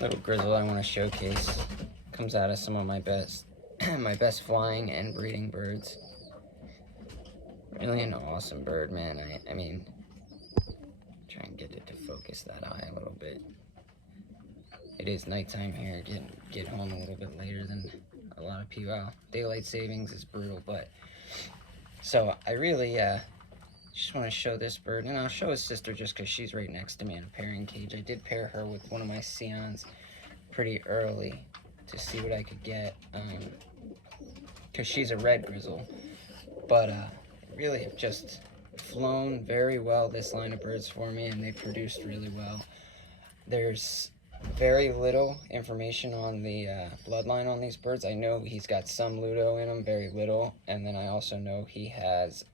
Little Grizzle I want to showcase. Comes out of some of my best my best flying and breeding birds. Really an awesome bird, man. I mean, try and get it to focus that eye a little bit. It is nighttime here. Get home a little bit later than a lot of people. Well, daylight savings is brutal, but so I really just want to show this bird, and I'll show his sister just because she's right next to me in a pairing cage. I did pair her with one of my sions pretty early to see what I could get, because she's a red grizzle, but really have just flown very well this line of birds for me, and they produced really well. There's very little information on the bloodline on these birds. I know he's got some Ludo in him, very little, and then I also know he has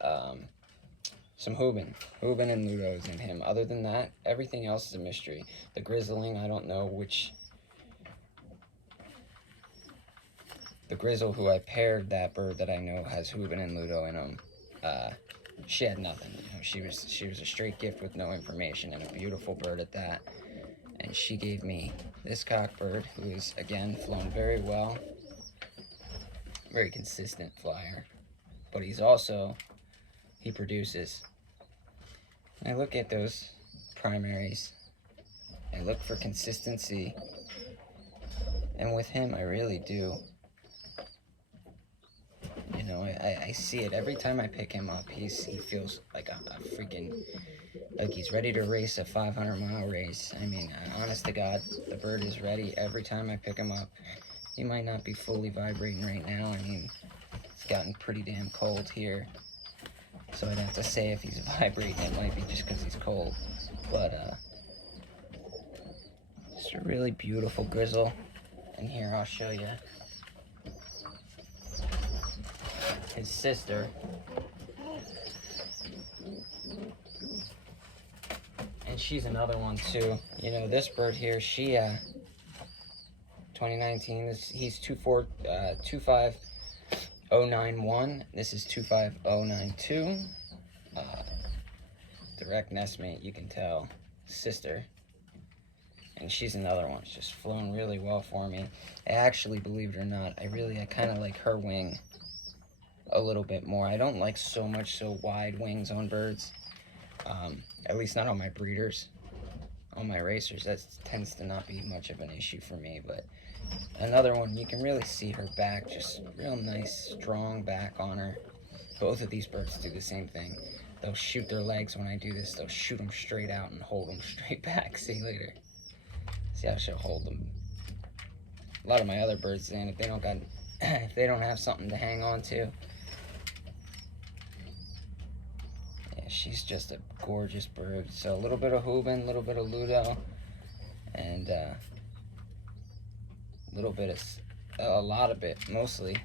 some Hubin and Ludos in him. Other than that, everything else is a mystery. The grizzling, I don't know which. The grizzle who I paired that bird that I know has Hubin and Ludo in him. She had nothing. You know, she was a straight gift with no information, and a beautiful bird at that. And she gave me this cockbird, who is again flown very well, very consistent flyer, but he produces. I look at those primaries, I look for consistency, and with him I really do. You know, I see it every time I pick him up. He feels like a freaking, like he's ready to race a 500-mile race. I mean, honest to God, the bird is ready every time I pick him up. He might not be fully vibrating right now. I mean, it's gotten pretty damn cold here, so I'd have to say if he's vibrating, it might be just because he's cold. But just a really beautiful grizzle. And here, I'll show you his sister. And she's another one too. You know, this bird here, she 2019, he's 25091. This is 25092. Direct nestmate, you can tell, sister. And she's another one. She's just flown really well for me. I actually, believe it or not, I kind of like her wing a little bit more. I don't like so wide wings on birds, at least not on my breeders. On my racers, that tends to not be much of an issue for me. But another one, you can really see her back, just real nice strong back on her. Both of these birds do the same thing. They'll shoot their legs when I do this. They'll shoot them straight out and hold them straight back. See later. See how she'll hold them. A lot of my other birds, then, if they don't have something to hang on to, she's just a gorgeous bird. So a little bit of Hubin, a little bit of Ludo, and a lot of it, mostly.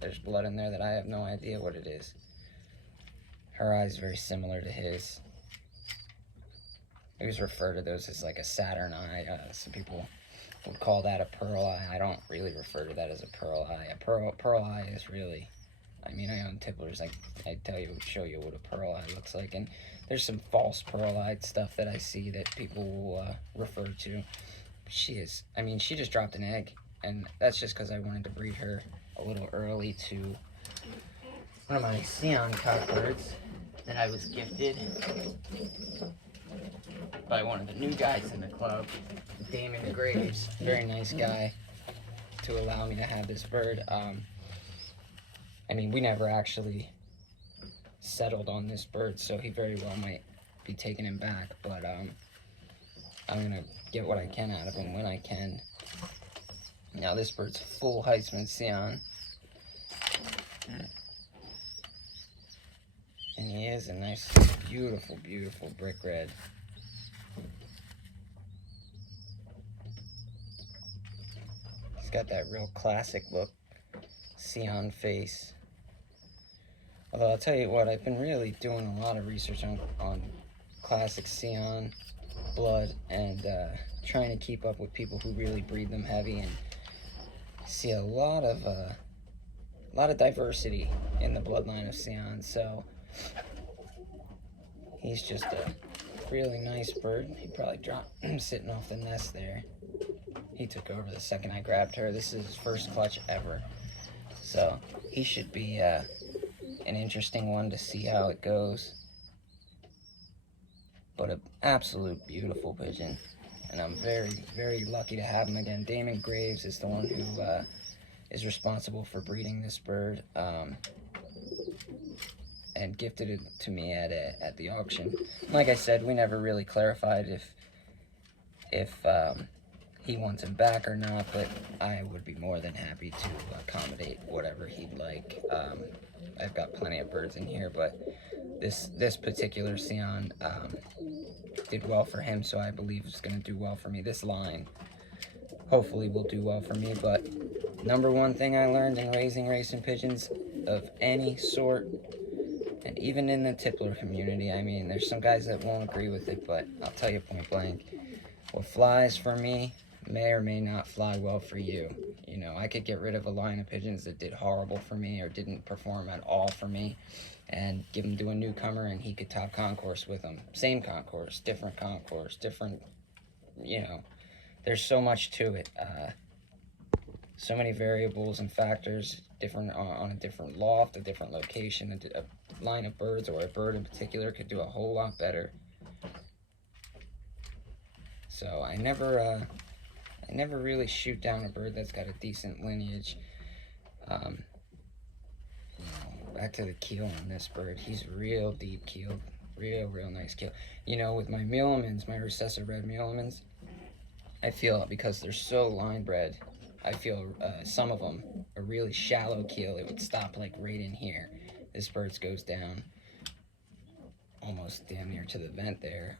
There's blood in there that I have no idea what it is. Her eye is very similar to his. I always refer to those as like a Saturn eye. Some people would call that a pearl eye. I don't really refer to that as a pearl eye. A pearl eye is really, I mean, I own tipplers. I show you what a pearl eye looks like. And there's some false pearl-eyed stuff that I see that people will refer to. She just dropped an egg. And that's just because I wanted to breed her a little early to one of my sion cockbirds that I was gifted by one of the new guys in the club, Damon Graves. Very nice guy to allow me to have this bird. I mean, we never actually settled on this bird, so he very well might be taking him back, but I'm gonna get what I can out of him when I can. Now this bird's full Heisman sion, and he is a nice, beautiful brick red. He's got that real classic look, sion face. Although I'll tell you what, I've been really doing a lot of research on classic sion blood, and trying to keep up with people who really breed them heavy, and see a lot of diversity in the bloodline of sion. So he's just a really nice bird. He probably dropped sitting off the nest there. He took over the second I grabbed her. This is his first clutch ever. So he should be an interesting one to see how it goes. But an absolute beautiful pigeon. And I'm very, very lucky to have him again. Damon Graves is the one who is responsible for breeding this bird. And gifted it to me at the auction. Like I said, we never really clarified if he wants him back or not, but I would be more than happy to accommodate whatever he'd like. I've got plenty of birds in here, but this particular sion did well for him, so I believe it's going to do well for me. This line hopefully will do well for me, but number one thing I learned in raising racing pigeons of any sort, and even in the tippler community, I mean, there's some guys that won't agree with it, but I'll tell you point blank, what flies for me may or may not fly well for you. You know, I could get rid of a line of pigeons that did horrible for me or didn't perform at all for me and give them to a newcomer and he could top concourse with them. Same concourse, different, you know, there's so much to it. So many variables and factors, different on a different loft, a different location, a line of birds or a bird in particular could do a whole lot better. So I never really shoot down a bird that's got a decent lineage. You know, back to the keel on this bird. He's real deep keeled, real nice keel. You know, with my Mulemans, my recessive red Mulemans, I feel because they're so line bred, I feel some of them a really shallow keel. It would stop like right in here. This bird's goes down almost damn near to the vent there.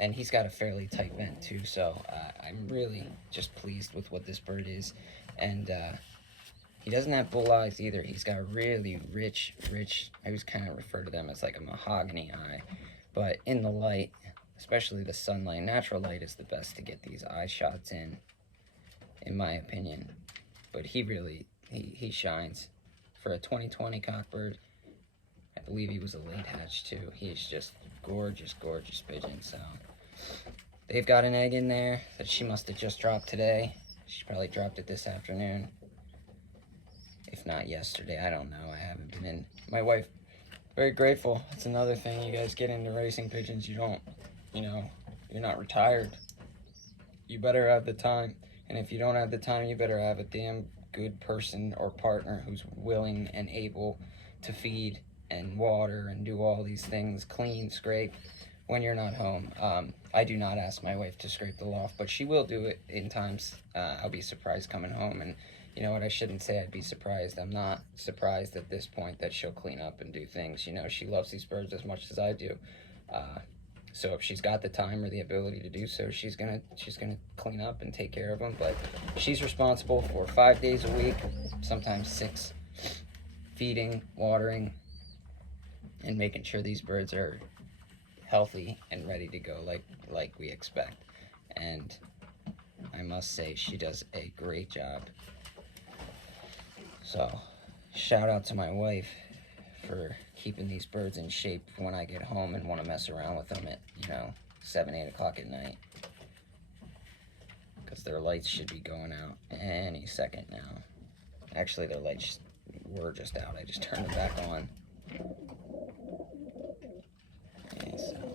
And he's got a fairly tight vent too, so I'm really just pleased with what this bird is. And he doesn't have bull eyes either. He's got really rich, I always kind of refer to them as like a mahogany eye. But in the light, especially the sunlight, natural light is the best to get these eye shots in my opinion. But he really, he shines. For a 2020 cockbird, I believe he was a late hatch too. He's just gorgeous pigeon. So they've got an egg in there that she must have just dropped today. She probably dropped it this afternoon, if not yesterday. I don't know. I haven't been in. My wife, very grateful. That's another thing. You guys get into racing pigeons, you don't, you know, you're not retired. You better have the time. And if you don't have the time, you better have a damn good person or partner who's willing and able to feed and water and do all these things, clean, scrape, when you're not home. I do not ask my wife to scrape the loft, but she will do it in times. I'll be surprised coming home, and you know what, I shouldn't say I'd be surprised. I'm not surprised at this point that she'll clean up and do things. You know, she loves these birds as much as I do. So if she's got the time or the ability to do so, she's gonna clean up and take care of them. But she's responsible for 5 days a week, sometimes 6, feeding, watering, and making sure these birds are healthy and ready to go like we expect. And I must say she does a great job. So shout out to my wife for keeping these birds in shape for when I get home and want to mess around with them at, you know, 7, 8 o'clock at night. Because their lights should be going out any second now. Actually, their lights were just out. I just turned them back on. Okay, so.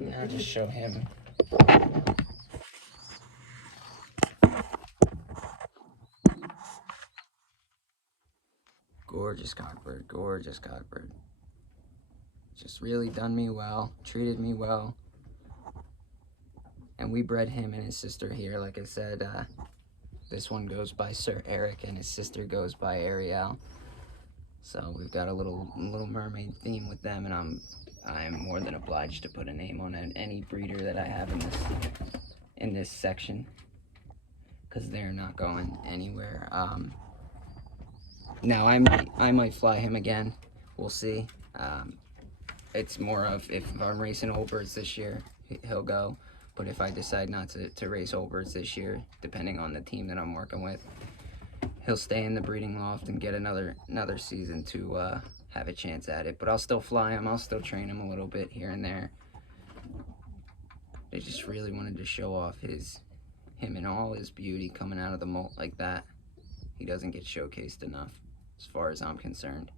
Now just show him. Gorgeous cockbird, gorgeous cockbird. Just really done me well, treated me well. And we bred him and his sister here. Like I said, this one goes by Sir Eric and his sister goes by Ariel. So we've got a little mermaid theme with them, and I'm more than obliged to put a name on any breeder that I have in this section, because they're not going anywhere. Now I might fly him again. We'll see. It's more of if I'm racing old birds this year, he'll go. But if I decide not to race old birds this year, depending on the team that I'm working with, he'll stay in the breeding loft and get another season to have a chance at it. But I'll still fly him. I'll still train him a little bit here and there. I just really wanted to show off him in all his beauty coming out of the molt like that. He doesn't get showcased enough, as far as I'm concerned.